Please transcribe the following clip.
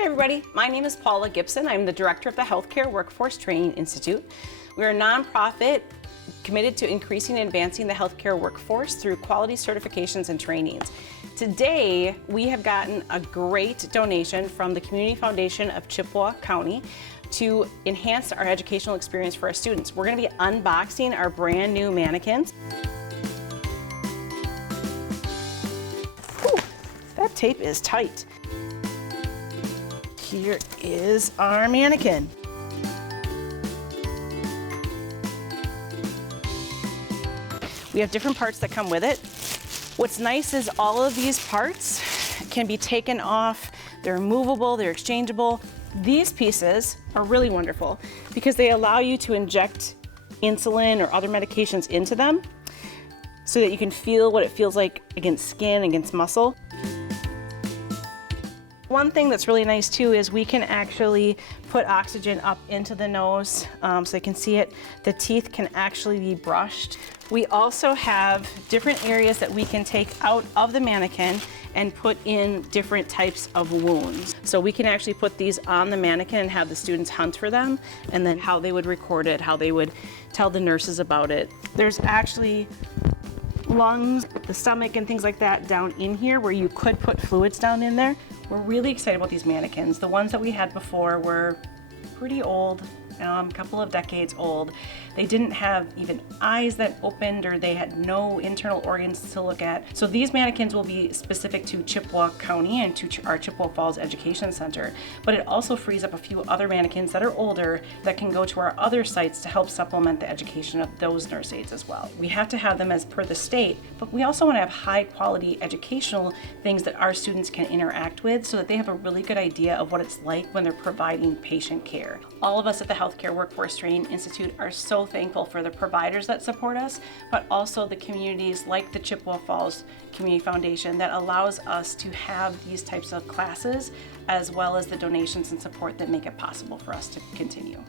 Hey everybody, my name is Paula Gibson. I'm the director of the Healthcare Workforce Training Institute. We're a nonprofit committed to increasing and advancing the healthcare workforce through quality certifications and trainings. Today, we have gotten a great donation from the Community Foundation of Chippewa County to enhance our educational experience for our students. We're going to be unboxing our brand new mannequins. Whew, that tape is tight. Here is our mannequin. We have different parts that come with it. What's nice is all of these parts can be taken off. They're movable, they're exchangeable. These pieces are really wonderful because they allow you to inject insulin or other medications into them so that you can feel what it feels like against skin, against muscle. One thing that's really nice too is we can actually put oxygen up into the nose so they can see it. The teeth can actually be brushed. We also have different areas that we can take out of the mannequin and put in different types of wounds. So we can actually put these on the mannequin and have the students hunt for them, and then how they would record it, how they would tell the nurses about it. There's actually lungs, the stomach, and things like that down in here where you could put fluids down in there. We're really excited about these mannequins. The ones that we had before were pretty old, a couple of decades old. They didn't have even eyes that opened, or they had no internal organs to look at. So these mannequins will be specific to Chippewa County and to our Chippewa Falls Education Center, but it also frees up a few other mannequins that are older that can go to our other sites to help supplement the education of those nurse aides as well. We have to have them as per the state, but we also want to have high quality educational things that our students can interact with so that they have a really good idea of what it's like when they're providing patient care. All of us at the Healthcare Workforce Training Institute are so thankful for the providers that support us, but also the communities like the Chippewa Falls Community Foundation that allows us to have these types of classes, as well as the donations and support that make it possible for us to continue.